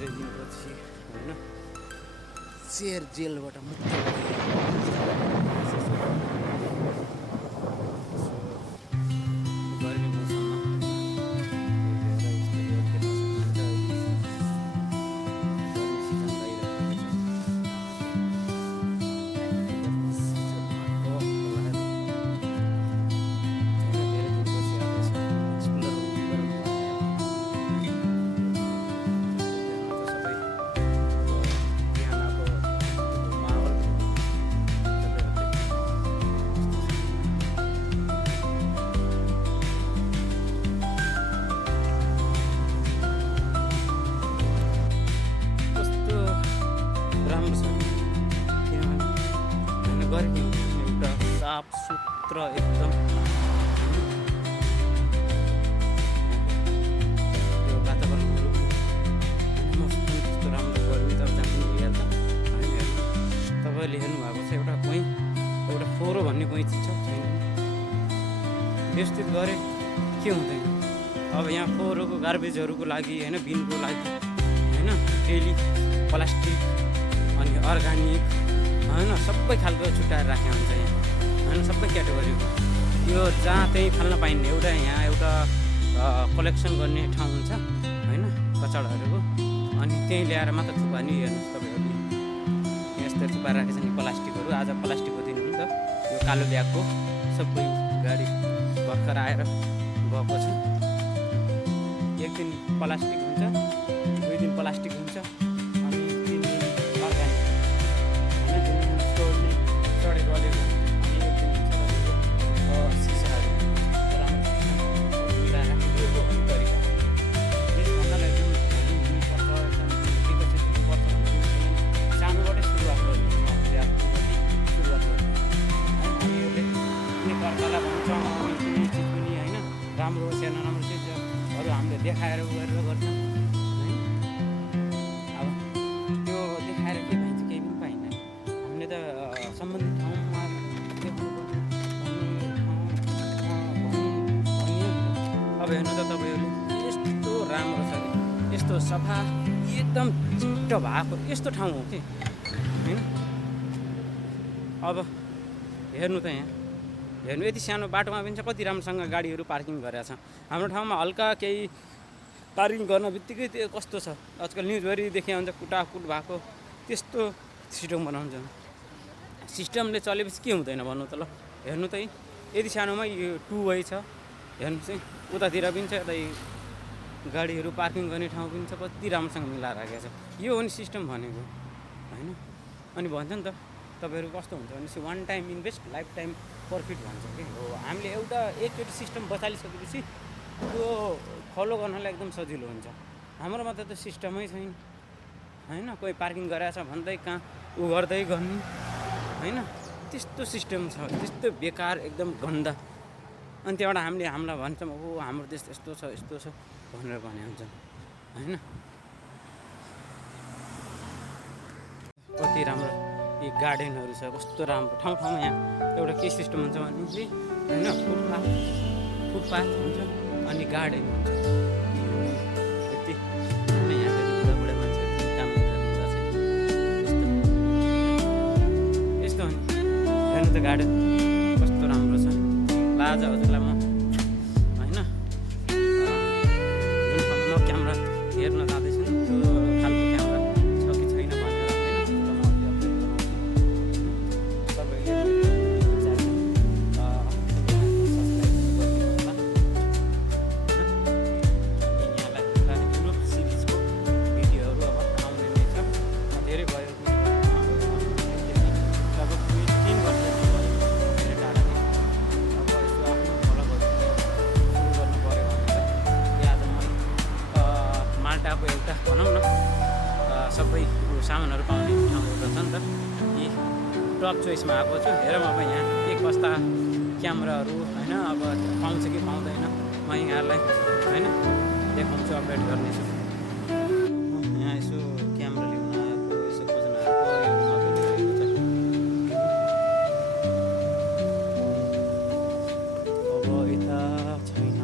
धेरै दिनपछि होइन शेर जेलबाट मुक्त गर्मी मौसममा गर्मी एउटा साफ सुथरा एकदम त्यो वातावरणहरू मौसम त्यस्तो राम्रो गर्मी त जहाँ पनि भइहाल्छ होइन। हेर्नु तपाईँले हेर्नुभएको छ एउटा फोहोरो भन्ने कोही चिज छ छैन, व्यवस्थित गरे के हुँदैन। अब यहाँ फोहोरको गार्बेजहरूको लागि होइन, बिनको लागि होइन, डेली प्लास्टिक अनि अर्ग्यानिक होइन सबै खालको छुट्याएर राखेको हुन्छ यहाँ होइन, सबै क्याटेगोरीको यो जहाँ त्यहीँ फाल्न पाइने एउटा कलेक्सन गर्ने ठाउँ हुन्छ होइन कचडाहरूको, अनि त्यहीँ ल्याएर मात्र थुपार्ने। हेर्नुहोस् तपाईँहरूले यस्तो थुपाएर राखेको छ नि प्लास्टिकहरू। आज प्लास्टिकको दिन हो नि त, यो कालो ब्यागको सबै गाडी भर्खर आएर गएको छ। एक दिन प्लास्टिक हुन्छ, 2 दिन प्लास्टिक हुन्छ, अनि 3 दिन अर्ग्यानिक चढेको अलिक, अनि एक दिन हुन्छ सिसाहरू राम्रो मिलाएर राखेको अनि तरिका त्यसभन्दालाई जुन हुनुपर्छ एकदम विकसित हुनुपर्छ भने सानोबाटै सुरुवात गर्नु सुरुवात गर्नु होइन। हामीहरूले कुनै प्रकारलाई भन्छौँ अनि कुनै चिज पनि होइन राम्रो सानो राम्रो चिजहरू हामीले देखाएर गरेर गर्छौँ है। अब त्यो देखाएर के पाइन्छ, केही पनि पाइन्न। हामीले त सम्बन्धित ठाउँमा देखाउनुपर्छ अब हेर्नु त तपाईँहरूले यस्तो राम्रो छ कि यस्तो सफा एकदम छिट्टो भएको यस्तो ठाउँ हो कि होइन। अब हेर्नु त यहाँ हेर्नु यति सानो बाटोमा पनि छ, कति राम्रोसँग गाडीहरू पार्किङ गरेको छ। हाम्रो ठाउँमा हल्का केही पार्किङ गर्न बित्तिकै त्यो कस्तो छ, आजकल न्युजभरि देखिया हुन्छ कुटाकुट भएको, त्यस्तो सिस्टम बनाउँछ। सिस्टमले चलेपछि के हुँदैन भन्नु त ल। हेर्नु त यति सानोमा यो 2 वे छ, हेर्नु चाहिँ उतातिर पनि छ, यता गाडीहरू पार्किङ गर्ने ठाउँ पनि छ, कति राम्रोसँग मिलाएर राखेको छ। यो हो नि सिस्टम भनेको होइन। अनि भन्छ नि त तपाईँहरू कस्तो हुन्छ भने 1 time invest life time profit भन्छ कि हो। हामीले एकचोटि सिस्टम बचालिसकेपछि त्यो फलो गर्नलाई एकदम सजिलो हुन्छ। हाम्रोमा त सिस्टमै छैन होइन। कोही पार्किङ गराएछ भन्दै कहाँ उ गर्दै गर्नु होइन, त्यस्तो सिस्टम छ, त्यस्तो बेकार एकदम गन्दा। अनि त्यहाँबाट हामीलाई भन्छौँ ओ हाम्रो देश यस्तो छ यस्तो छ भनेर भने हुन्छ होइन। कति राम्रो यी गार्डनहरू छ, कस्तो राम्रो ठाउँ ठाउँमा। यहाँ एउटा के सिस्टम हुन्छ भने चाहिँ होइन फुटपाथ हुन्छ अनि गार्डन हुन्छ। यति यहाँ बुढा मान्छेहरू काम गरिरहेको छ यस्तो हो नि। हेर्नु त गार्डन कस्तो राम्रो छ। लाज हजुरलाई म होइन जुन ठाउँमा क्यामेरा हेर्न जाँदैछु नि त्यो खालको क्यामेरा छ कि छैन भनेर सबै सामानहरू पाउने ठाउँहरू छ नि त। यी टप चोइसमा आएको छु। हेर म अब यहाँ के कस्ता क्यामेराहरू होइन अब पाउँछ कि पाउँदैन म यहाँहरूलाई होइन देखाउँछु, अपडेट गर्नेछु। यहाँ यसो क्यामेरा लिउन आएको, यसो खोज्न आएको, अब यता छैन।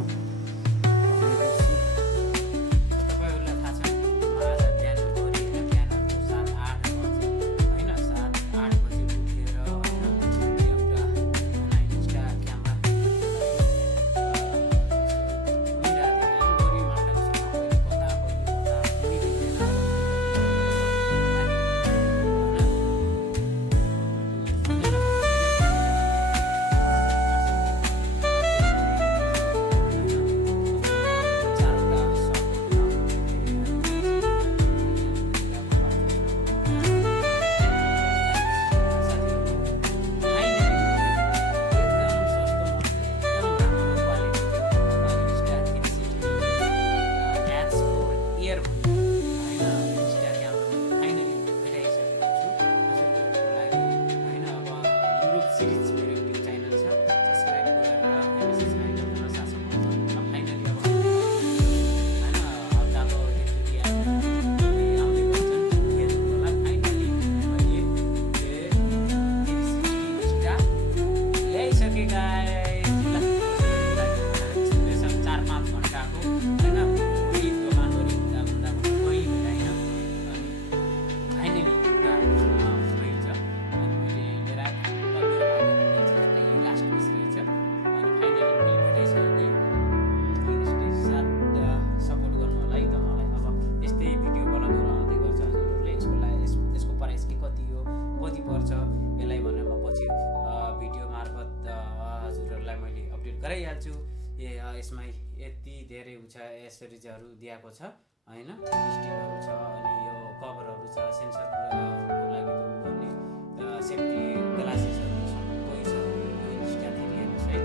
तपाईँहरूलाई थाहा छ आज बिहान होइन इन्स्टा क्यामरा फाइनली भेटाइसकेको छु हजुरहरूको लागि होइन। अब युरोप सिरिज मेरो युट्युब च्यानल छ, सब्सक्राइब गरेर होइन सब्सक्राइब गरेर साथमा फाइनली अब होइन हप्ताको एकचोटि आउने गर्छन् हेर्नु होला। फाइनली मैले 360 स्टार ल्याइसकेँ गाइस ल। स्पेसल 4-5 घन्टाको होइन कोही दोकानभरि हुँदा हुँदा कोही होइन अनि फाइनली हुन्छ अनि मैले लिएर लास्ट पिस रहेछ अनि फाइनली मैले भेटाइसकेँ। साथ सपोर्ट गर्नु होला है त मलाई। अब यस्तै भिडियो बनाउँदै आउँदै गर्छ हजुरहरूले। यसको प्राइस के कति हो कति पर्छ यसलाई भनेर म पछि भिडियो मार्फत हजुरहरूलाई मैले अपडेट गराइहाल्छु। यसमा यति धेरै हुन्छ एसेसरिजहरू दिएको छ होइन, स्टिकहरू छ अनि यो कभरहरू छ, सेन्सरको लागि गर्ने सेफ्टी ग्लासेसहरू सबै छ। यो स्ट्याकहरू हेर्नुहोस् है त।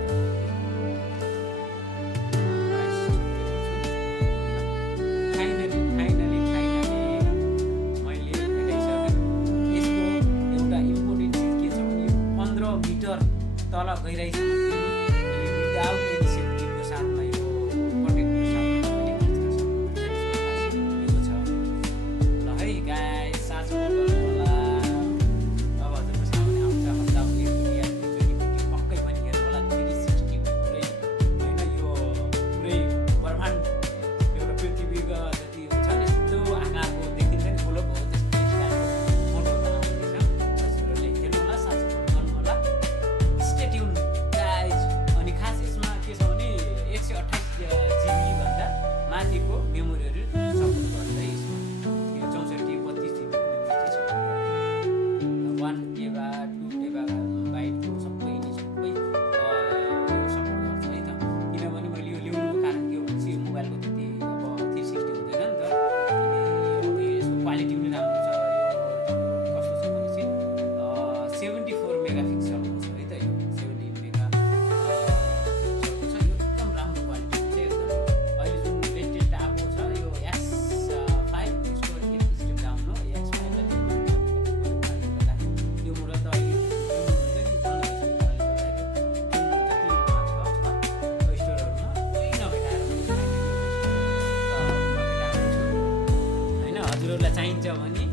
फाइनली मैले भेटाइसकेँ। यसको एउटा इम्पोर्टेन्ट चिज के छ भने 15 मिटर तल गइरहेछ विदाउट एनी सेफ्टीको साथमा यो प्रोटेक्टको साथमा मैले खिच्न सक्छु छ ल है गाइस। साँचो गर्नु होला। अब हजुरको सामने आउँछ हप्ताको एकचोटि भिडियो पक्कै पनि हेर्नु होला। 360 पुरै होइन यो पुरै ब्रह्माण्ड एउटा पृथ्वीको जति हुन्छ नि यस्तो आकारको देखिन्छ नि ठुलो भयो त्यस्तै स्टाइलको फोटोहरू आउँदैछ। हजुरहरूले हेर्नु होला, साँचो गर्नु होला। Stay tune guys. अनि खास यसमा के छ भने 128 GB भन्दा माथिको मेमोरीहरू सपोर्ट गर्छ यसमा। यो 64-32 GB को मेमोरी चाहिँ सपोर्ट गर्छ। 1 टेबा 2 टेबा बाइटको सबै यो सपोर्ट गर्छ है त। किनभने मैले यो ल्याउनुको कारण के हो भने चाहिँ मोबाइलको त्यति अब 360 हुँदैन नि त। अब यसको क्वालिटी पनि राम्रो छ। यो कस्तो छ भने चाहिँ 74 मेगापिक्सलको छ है त। यो 17 मेगा पिक्सलको छ। यो एकदम राम्रो क्वालिटी छ एकदम। अहिले जुन लेटेस्ट आएको छ यो X5 यसको एक स्टेप डाउन हो। X5 लाई यो मोडल त अहिले स्टोरहरूमा कोही नभेटाएर होइन हजुरहरूलाई चाहिन्छ भने